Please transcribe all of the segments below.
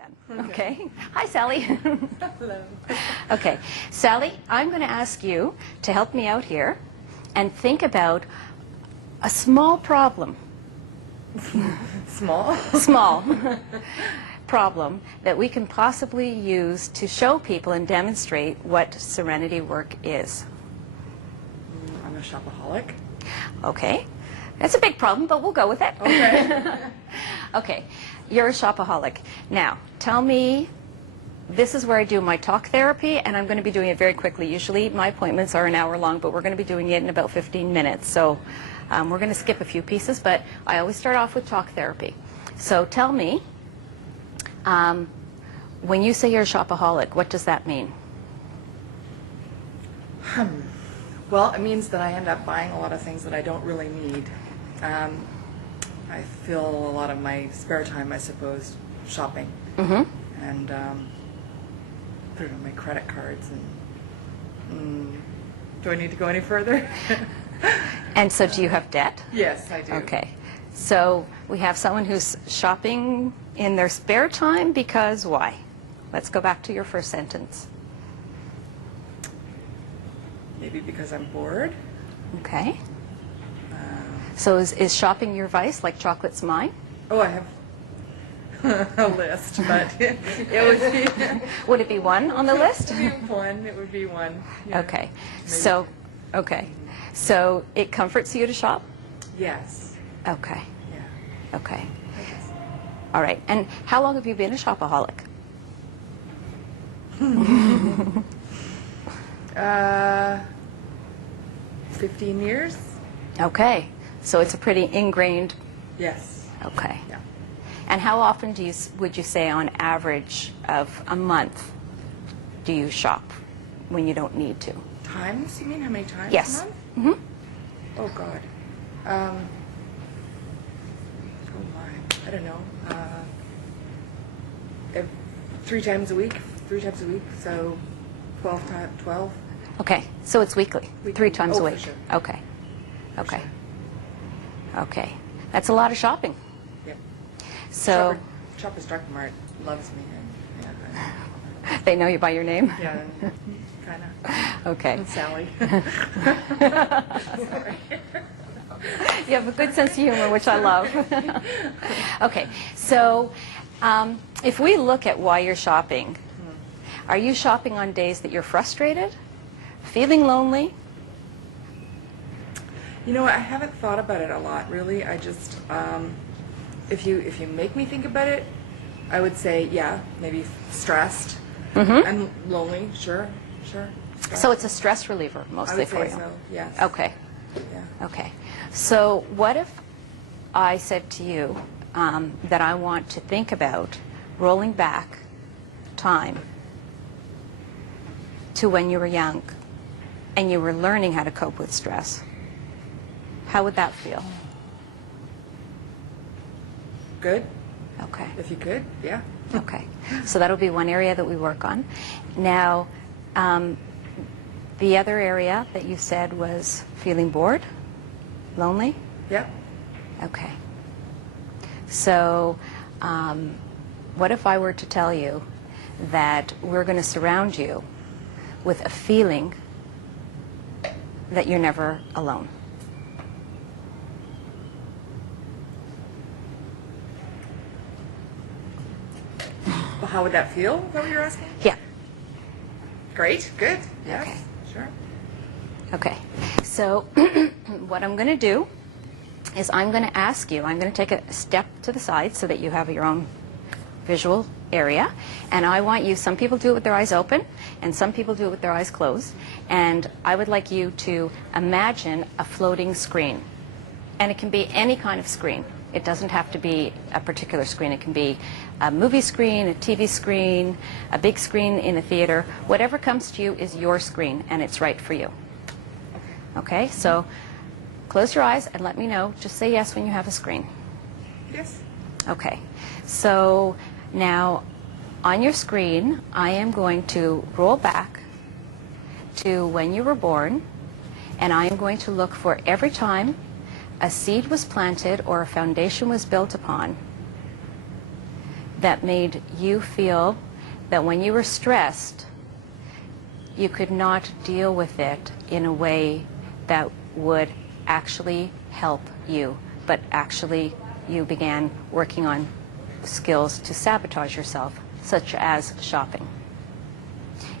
then. Okay? Hi, Sally. Hello. Okay. Sally, I'm going to ask you to help me out here and think about a small problem. Small? Small problem that we can possibly use to show people and demonstrate what serenity work is. I'm a shopaholic. Okay. That's a big problem, but we'll go with it. Okay. Okay. You're a shopaholic. Now, tell me, this is where I do my talk therapy, and I'm going to be doing it very quickly. Usually my appointments are an hour long, but we're going to be doing it in about 15 minutes. So we're going to skip a few pieces, but I always start off with talk therapy. So tell me, when you say you're a shopaholic, what does that mean? Well, it means that I end up buying a lot of things that I don't really need. I fill a lot of my spare time, I suppose, shopping. Mm-hmm. And put it on my credit cards. And do I need to go any further? And so do you have debt? Yes, I do. Okay. So we have someone who's shopping in their spare time because why? Let's go back to your first sentence. Maybe because I'm bored. Okay. So is shopping your vice, like chocolate's mine? Oh, I have a list, but it would be... Would it be one on the list? It would be one. It would be one. Yeah. Okay. So, okay. So it comforts you to shop? Yes. Okay. Yeah. Okay. I guess. All right. And how long have you been a shopaholic? 15 years? Okay. So it's a pretty ingrained. Yes. Okay. Yeah. And how often would you say on average of a month do you shop when you don't need to? Times? You mean how many times Yes. a month? Mm-hmm. Oh, God. Oh, my. I don't know. 3 times a week. 3 times a week. So 12. Okay. So it's weekly. Weekly. 3 times Oh, a for week. sure. Okay. Okay. Sure. Okay. That's a lot of shopping. Yep. So Shoppers Drug Mart loves me. And, yeah, they know you by your name? yeah, kind of. Okay. Sally. Sorry. You have a good sense of humor, which I love. Okay, so if we look at why you're shopping, are you shopping on days that you're frustrated, feeling lonely? You know, I haven't thought about it a lot, really. I just, if you make me think about it, I would say, yeah, maybe stressed and lonely. Sure. Stressed. So it's a stress reliever I mostly would for say you. so. Yes. Okay. Yeah. Okay. So what if I said to you that I want to think about rolling back time to when you were young and you were learning how to cope with stress? How would that feel? Good. Okay. If you could, yeah. Okay. So that'll be one area that we work on. Now, the other area that you said was feeling bored, lonely? Yeah. Okay. So what if I were to tell you that we're going to surround you with a feeling that you're never alone? Well, how would that feel? Is that what you're asking? Yeah. Great. Good. Yes. Okay. Sure. Okay. So what I'm going to do is I'm going to ask you, I'm going to take a step to the side so that you have your own visual area, and I want you, some people do it with their eyes open and some people do it with their eyes closed, and I would like you to imagine a floating screen, and it can be any kind of screen. It doesn't have to be a particular screen. It can be a movie screen, a TV screen, a big screen in a theater. Whatever comes to you is your screen, and it's right for you. Okay, so close your eyes and let me know. Just say yes when you have a screen. Yes. Okay, so now on your screen, I am going to roll back to when you were born, and I am going to look for every time a seed was planted or a foundation was built upon that made you feel that when you were stressed, you could not deal with it in a way that would actually help you, but actually you began working on skills to sabotage yourself, such as shopping.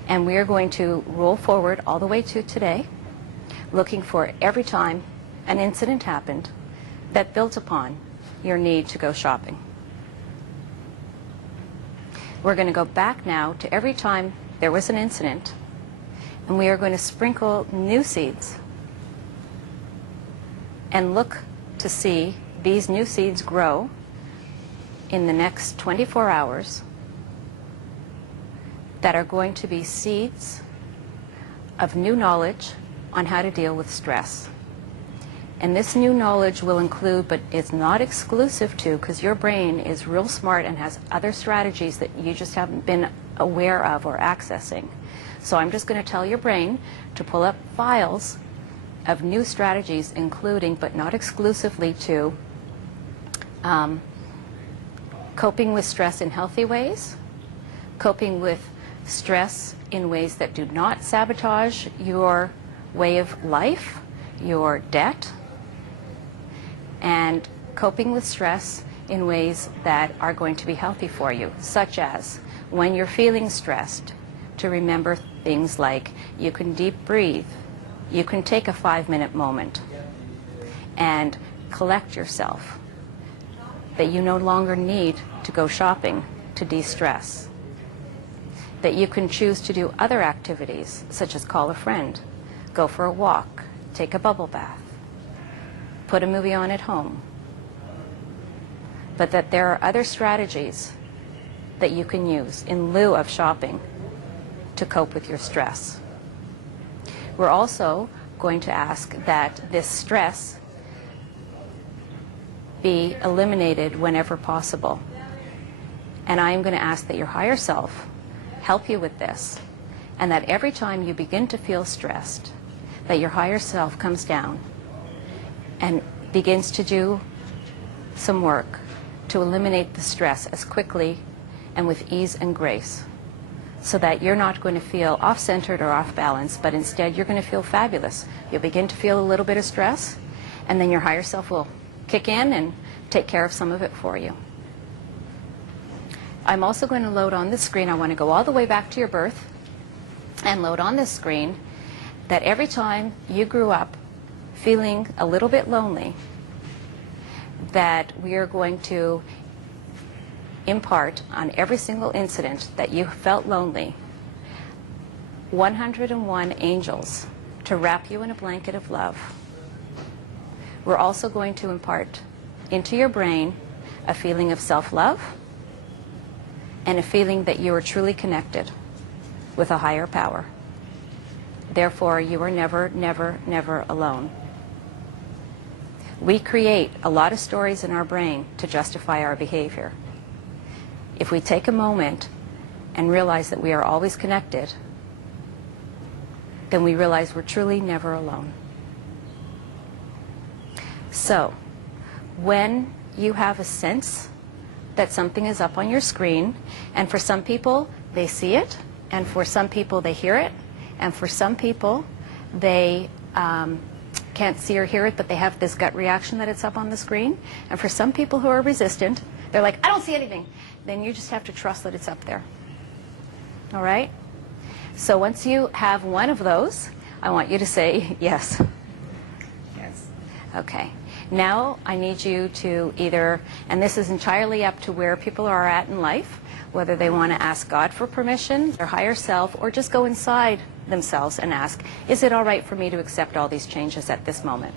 And we are going to roll forward all the way to today, looking for every time an incident happened that built upon your need to go shopping. We're going to go back now to every time there was an incident, and we are going to sprinkle new seeds and look to see these new seeds grow in the next 24 hours that are going to be seeds of new knowledge on how to deal with stress. And this new knowledge will include, but it's not exclusive to, because your brain is real smart and has other strategies that you just haven't been aware of or accessing. So I'm just going to tell your brain to pull up files of new strategies, including, but not exclusively to, coping with stress in healthy ways, coping with stress in ways that do not sabotage your way of life, your debt, and coping with stress in ways that are going to be healthy for you, such as when you're feeling stressed, to remember things like you can deep breathe, you can take a 5-minute moment and collect yourself, that you no longer need to go shopping to de-stress, that you can choose to do other activities, such as call a friend, go for a walk, take a bubble bath, put a movie on at home, but that there are other strategies that you can use in lieu of shopping to cope with your stress. We're also going to ask that this stress be eliminated whenever possible. And I am going to ask that your higher self help you with this, and that every time you begin to feel stressed, that your higher self comes down and begins to do some work to eliminate the stress as quickly and with ease and grace, so that you're not going to feel off-centered or off-balance, but instead you're going to feel fabulous. You'll begin to feel a little bit of stress, and then your higher self will kick in and take care of some of it for you. I'm also going to load on this screen, I want to go all the way back to your birth, and load on this screen that every time you grew up feeling a little bit lonely, that we are going to impart on every single incident that you felt lonely 101 angels to wrap you in a blanket of love. We're also going to impart into your brain a feeling of self-love and a feeling that you are truly connected with a higher power. Therefore, you are never, never, never alone. We create a lot of stories in our brain to justify our behavior. If we take a moment and realize that we are always connected, then we realize we're truly never alone. So, when you have a sense that something is up on your screen, and for some people they see it, and for some people they hear it, and for some people they can't see or hear it, but they have this gut reaction that it's up on the screen, and for some people who are resistant, they're like, I don't see anything. Then you just have to trust that it's up there. All right? So once you have one of those, I want you to say yes. Yes. Okay. Now I need you to either, and this is entirely up to where people are at in life, whether they want to ask God for permission, their higher self, or just go inside themselves and ask, is it all right for me to accept all these changes at this moment?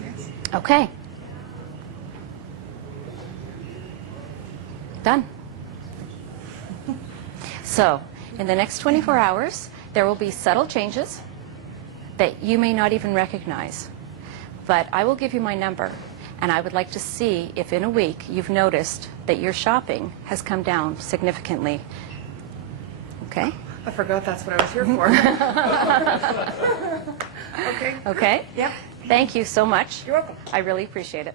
Yes. Okay. Done. So, in the next 24 hours, there will be subtle changes that you may not even recognize. But I will give you my number, and I would like to see if in a week you've noticed that your shopping has come down significantly. Okay? I forgot that's what I was here for. Okay. Okay? Yep. Thank you so much. You're welcome. I really appreciate it.